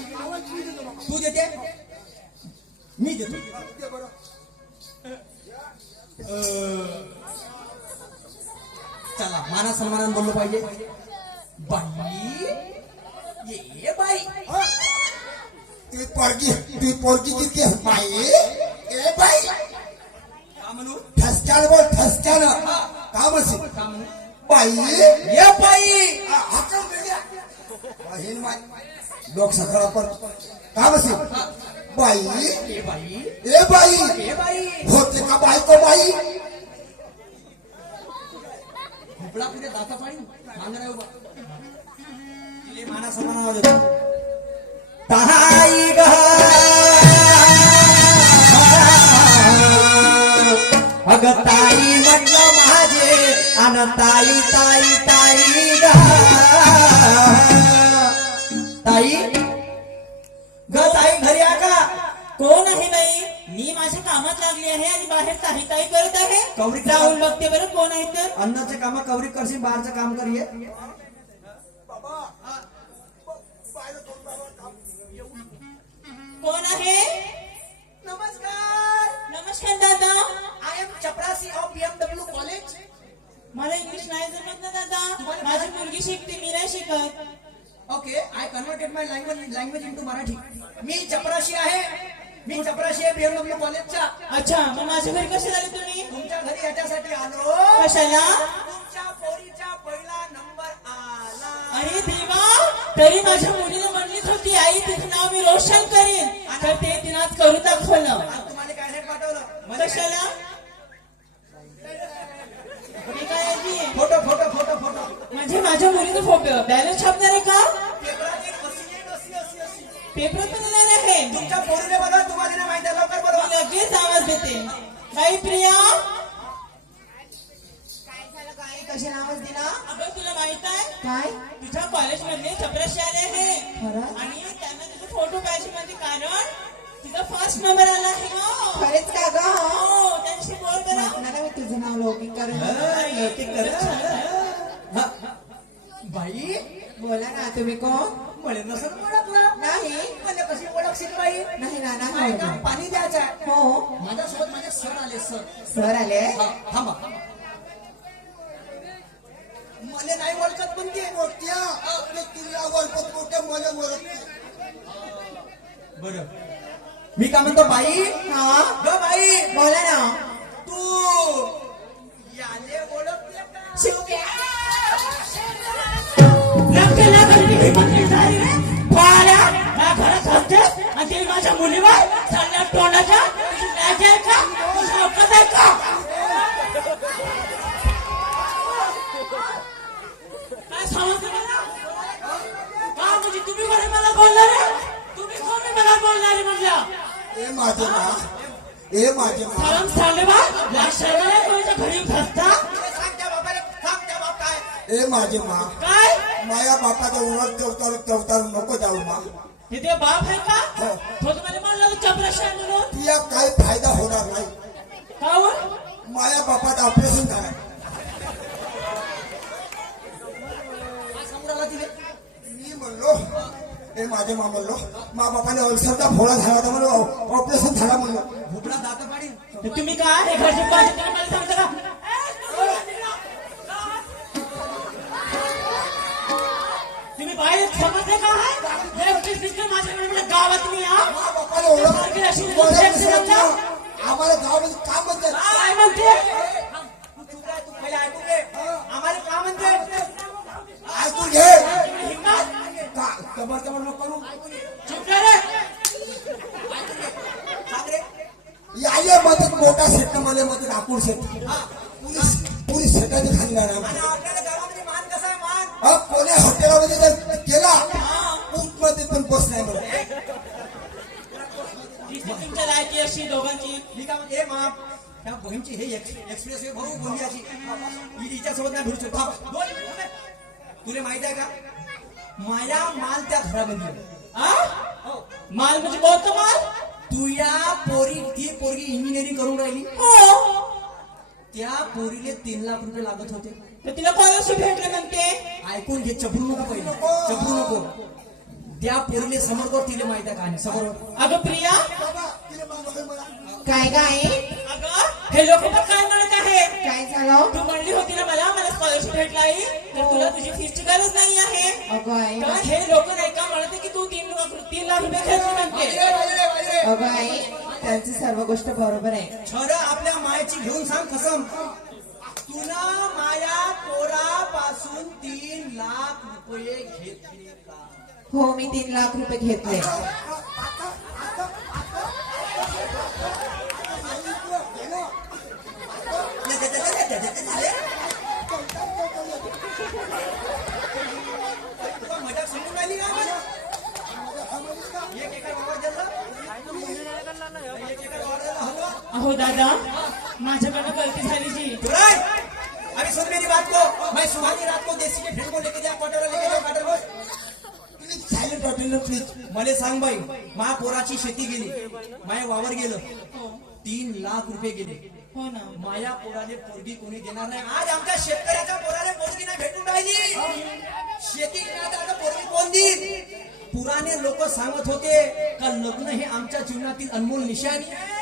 तू देते मी देतो चला माना सन्मानाने बोललो पाहिजे बाई ये बाई ती पोरगी किती बाई ए बाई का म्हणू ठसक्यानं बोल ठसक्यानं का म्हणशील का म्हणू बाई ये बाई हाकल बेड्या बाई माय लोक सकाळ पण का म्हणशील बाई ये बाई ए बाई ये बाई होते का बायको बाई खोपडा पुढे दाता पाणी मांजरा उभा तिले माना सन्मानाने देतो ताई ग अग ताई म्हटलं माझे अन ताई ताई ताई ग ताई ग ताई घरी आ का कोण आहे बाई? मी माझ्या कामात लागली आहे आणि बाहेर काही काही करत आहे. कवरी जाऊन बघते बरं कोण आहे तर. अन्नाचे काम कवरी करशील बाहेरचं काम करिये कोण आहे? नमस्कार नमस्कार दादा. आय एम चपरासी ऑफ BMW कॉलेज मला इंग्लिश नाही जमत ना दादा. माझी मुलगी शिकते, मी नाही शिकत. Okay I converted my language into Marathi मी चपराशी आहे BMW कॉलेजचा अच्छा, मग माझ्या घरी कसे झाले तुम्ही? तुमच्या घरी याच्यासाठी आलो कशाला? तुमच्या पोरीचा पहिला नंबर आला अरे देवा, तरी माझ्या मुलीने म्हणलीच होती आई तिचं नाव मी रोशन करीन, तर ते तिनं आज करून दाखवलं. आज तुम्हाला काय नाही पाठवलं कशाला? हे काय आहे जी? फोटो फोटो फोटो फोटो म्हणजे माझ्या मुलीचं फोटो बॅलन्स छापणार आहे का? पेपरात एक अशी पेपर पण येणार आहे. तुमच्या पोरीने बघा तुम्हाला नाही माहिती आहे, लवकर मी बरोबर लगेच आवाज देते. बाई प्रिया, काय झालं काय कशाला आवाज दिला अगं तुला माहित आहे काय तुझ्या कॉलेज मधले चपराशी आले आहे खरं? आणि त्यांना तुझा फोटो पाहिजे म्हणजे कारण तुझा फर्स्ट नंबर आला आहे ना. खरेच का ग हो, त्यांची बोल करा. म्हटलं ना मी तुझं नाव लौकिक करेन बाई बोला ना तुम्ही कोण म्हणे नसत ओळखलं नाही म्हणजे कशी ओळखशील बाई नाही ना काय नाही काम पाणी द्यायचं आहे हो माझ्यासोबत माझे सर आले सर सर आले थांबा मला नाही ओळखत पण ते मोठ्या तुला ओळखत मोठ्या मला ओळखते बर मी काय म्हणतो बाई हा ग बाई बोला ना तू याले ओळखते का शिवक्या घरात असतेस आणि ते माझ्या मुलीवर चालल्या तोंडाच्या आहे का शौकत आहे का? काय समजलं मला? का म्हणजे तुम्ही कोणी मला बोलणार आहे? तुम्ही कोणी मला बोलणार आहे म्हटलं? ए माझे मा ए माझे मा सरम सांगले बा लाशाला कोणाच्या घरी फसता सांग त्या बापाला सांग त्या बाप काय ए माझे मा काय माया बापाचा ओळख देवतार नको जाऊ मा तिथे बाप आहे का? तो तुम्हाला म्हणलं चपराशी आहे म्हणून तुला काही फायदा होणार नाही का हो? माया बापाचं ऑपरेशन झालं काय सांगू राहिला तिने मी म्हणलो ए माझे मा म्हणलो मा बापाने अल्सरचा फोडा झाला होता म्हणून ऑपरेशन झाला म्हणलो भोपळा दात पाडी तर तुम्ही काय हे घरचे पाहिजे तुम्ही मला सांगता का? तुम्ही बाहेर समजले का आहे? हे दिसते माझ्या म्हणजे गावात मी हा मा बापाने ओळख आम्हाला गावामध्ये काम म्हणतात काय म्हणते? तू चुप राह तू पहिले ऐकून घे आम्हाला का म्हणते ऐकून घे हिम्मत? का कबर नको करू चुप रे रे. सांग रे याले मदत मोठा सेट मला मदत आकुड सेट पुरी सेटाची खाली आणि राहणार आपल्याला गावामध्ये मान कसा आहे मान कोण्या हॉटेलमध्ये जर केला मध्ये पण बस नाही म्हणून दिसते तुमच्या लायकी अशी दोघांची. मी काय म्हणते माप त्या बहीणची हे एक्सप्रेस वे भाऊ गोंदियाची हिच्या सोबत नाही भेटू शकतो तुला माहित आहे का माया माल त्या घरामध्ये आहे. हा? माल म्हणजे कोणता माल? तुया ती पोरगी इंजिनिअरिंग करून राहिली हो. त्या पोरीले 3 लाख रुपये लागत होते तर तिला कॉलरशिप भेटले म्हणते. ऐकून घे चपरू नको पहिले चपरू नको त्या पोरीने समोर कर तिला माहिती आहे कहाणी समोर अगं प्रिया, बाबा तिला मागं मला काय काय अगं हे लोक पण काय म्हणत आहे? काय झालं तू म्हणली होती ना मला स्कॉलरशिप भेटला आहे, तर तुला तुझी फीसची गरज नाही आहे. अगं आई तर हे लोक नाही का म्हणते की तू 3 लाख रुपये खर्च म्हणते. अगं आई त्यांची सर्व गोष्ट बरोबर आहे. खरं आपल्या मायची घेऊन सांग कसम तुला माया पोरापासून 3 लाख रुपये घेतले का? हो मी 3 लाख रुपये घेतले. तुला मजाक समजून राहिली का मला? एक एकर वावर दिलं? एक एकर वावर दिलं हलवा? अहो दादा, माझ्याकडनं गलती झाली जी. तुराय, अभी सुन मेरी बात को. मैं सुहानी रात को देसी के फ्रेंड को लेके जा क्वार्टर लेके जा क्वार्टर को. Please silent hotel please. मला सांग बाई मा पोराची शेती गेली माय वावर गेलं 3 लाख रुपये गेले. हो ना. माया पोराने पोरगी कोणी देणार नाही. आज आमच्या शेतकऱ्याच्या पोराने पोरगी नाही भेटून राहिली. शेती नाही तर आता पोरगी कोण देईल? पुराणे लोक सांगत होते का लग्न हे आमच्या जीवनातील अनमोल निशाणी आहे.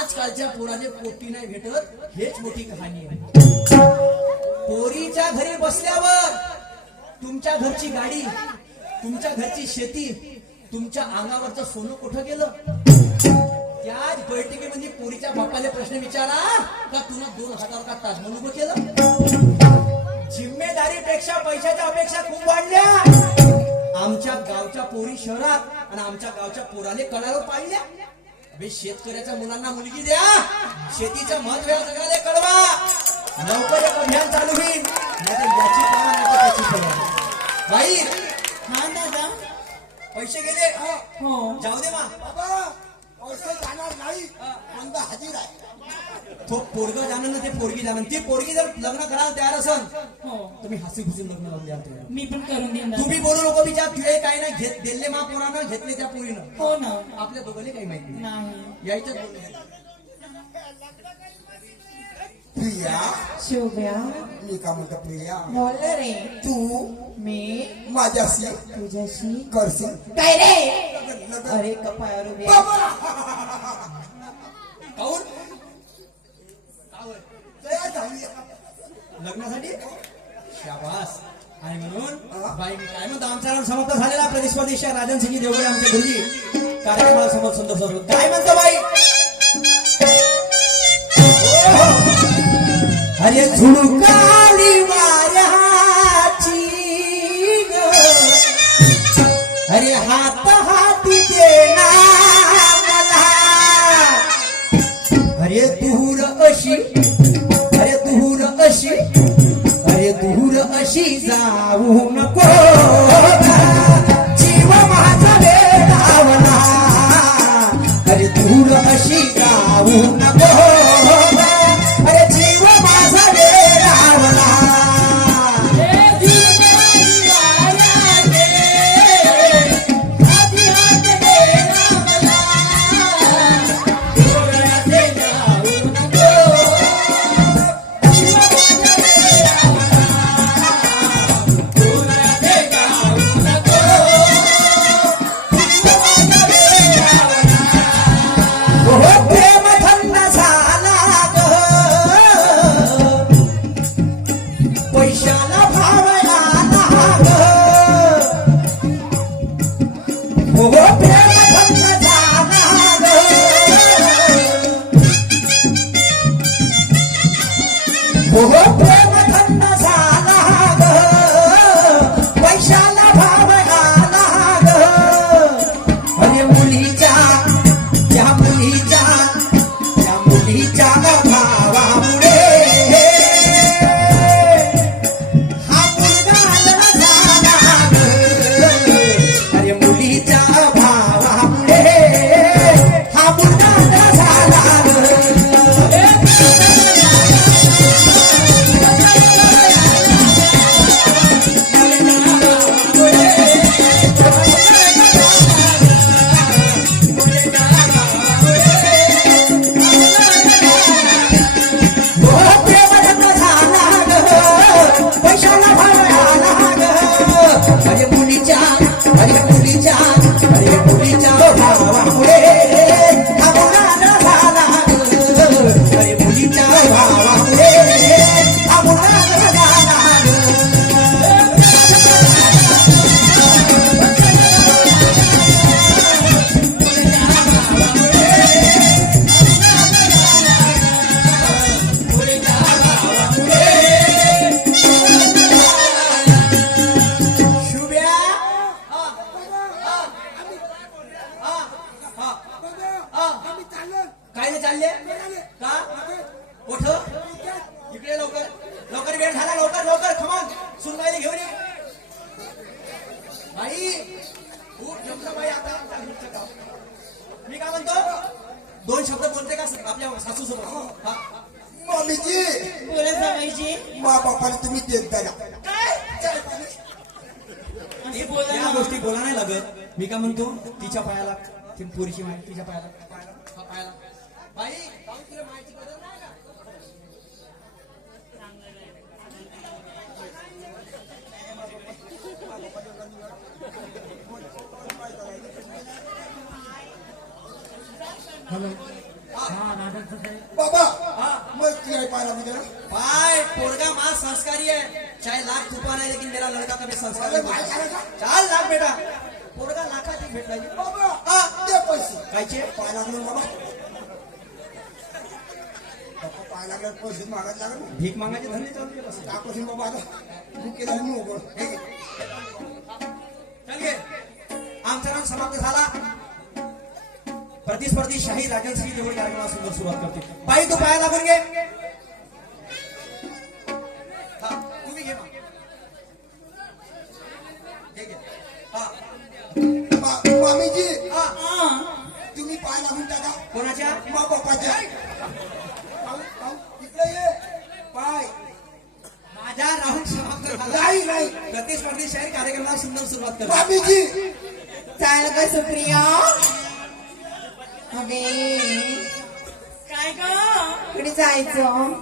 आजकालच्या पोराने पोटी नाही भेटत हेच मोठी कहाणी आहे. पोरीच्या घरी बसल्यावर तुमच्या घरची गाडी, तुमच्या घरची शेती, तुमच्या अंगावरचं सोनं कुठं गेलं? त्याच बैठकीमध्ये पोरीच्या बापाला प्रश्न विचारा का तुला 2,000 का ताजमहल उभं केलं? जिम्मेदारीपेक्षा पैशाच्या अपेक्षा खूप वाढल्या. आमच्या गावच्या पोरी शहरात आणि आमच्या गावच्या पोराले कळावर पाहिल्या. अबे शेतकऱ्याच्या मुलांना मुलगी द्या, शेतीचं महत्व या जगाला कळवा. लवकर एक अभियान चालू होईल, नाहीतर याची पळवा नाही तर त्याची पळवा. बाई हा दादा. पैसे गेले हो. जाऊ दे मा. बाबा पैसे जाणार नाही बंदा हजीर आहे. तो पोरग जाणं ना ते पोरगी जाणं. ती पोरगी जर लग्न करायला तयार असेल हो. तुम्ही हसी खुशी लग्न लावून द्याल तुम्ही. मी पण करून देईन दादा. तुम्ही बोलू नको विचार तुझे काय नाही घेत दिले मा पोरानं घेतले त्या पोरीनं. हो ना. आपल्या दोघांनी काही माहिती नाही. नाही. यायच्याच बोलू. प्रिया शुभ्या मी का म्हणतो प्रिया बोल ना रे. तू मी माझ्याशी तुझ्याशी करशील काय रे? लग्न? अरे कपाळावर उभी आहे. बाबा काहून? तयार झाली. लग्नासाठी शाबास. आणि म्हणून बाई मी काय म्हणतो आमचा राऊंड समाप्त झालेला. प्रदेश परदेश राजन सिंगी देवगडे आमचे गुरुजी कार्यक्रमाला समोर सुंदर सुरू. काय म्हणतो बाई? अरे झुडकाली वाऱ्याची ग, अरे हात हाती देना मला. अरे दूर अशी, अरे दूर अशी, अरे दूर अशी जाऊ नको जीव माझा वेडावला. अरे दूर अशी जाऊ नको अरे जीव माझा वेडावला. प्रेम थंड झाला ग, पैशाला भाव आला ग. हो प्रेम थंड झाला ग, हो प्रेम थंड झाला ग, पैशाला भाव आला ग. अरे मुलीच्या त्या मुलीच्या भावामुळे हा मुलगा आला झाला ग. अरे मुलीच्या भावा चालले का उठ इकडे लवकर लवकर वेळ झाला लवकर लवकर खमान सुनबाईला घेऊन ये बाई खूप जमलं बाई आता आमच्या घरचं काम. मी काय म्हणतो 2 शब्द बोलते का आपल्या सासू सोबत हा मामीजी बोला जावाईजी. मा बापाला तुम्ही देत द्या काय असं बोला या ना. गोष्टी बोला नाही लागत. मी काय म्हणतो तिच्या पायाला ती पोरीची माहिती तिच्या पायाला बाई जाऊन तिला माहिती बदल नाही का? बाबा मग ती आहे पाहिला म्हणजे ना भाई पोरगा माँ संस्कारी है चाहे लाख तूफान है लेकिन मेरा लड़का कभी संस्कारी अरे नहीं भाई, अरे होता. का? 4 लाख बेटा पोरगा लाखाची भेट पाहिजे बाबा दे पैसे कायचे पाय लागलो बाबा पाय लागले पैसे मागायला लागले ना. भीक मागायचे धंदे चालू आहे बस. टाकून बाबा आता बुक केला मी उघड हे घे. चल घे आमचा राम समाप्त झाला. प्रतिस्पर्धी शाही राजनश्री निवड कार्यक्रमाला सुंदर सुरुवात करते. बाई तू पाया लागून घे हा तुम्ही घे मग. घे हा मामीजी हा हा. तुम्ही पाय लागून टाका कोणाच्या मा बापाच्या इकडे ये पाय माझ्या राहुल समाप्त झाला. नाही नाही प्रतिस्पर्धी शाही कार्यक्रमाला सुंदर सुरुवात करते. मामीजी चाल ग सुप्रिया अबे काय ग कुठे जायचं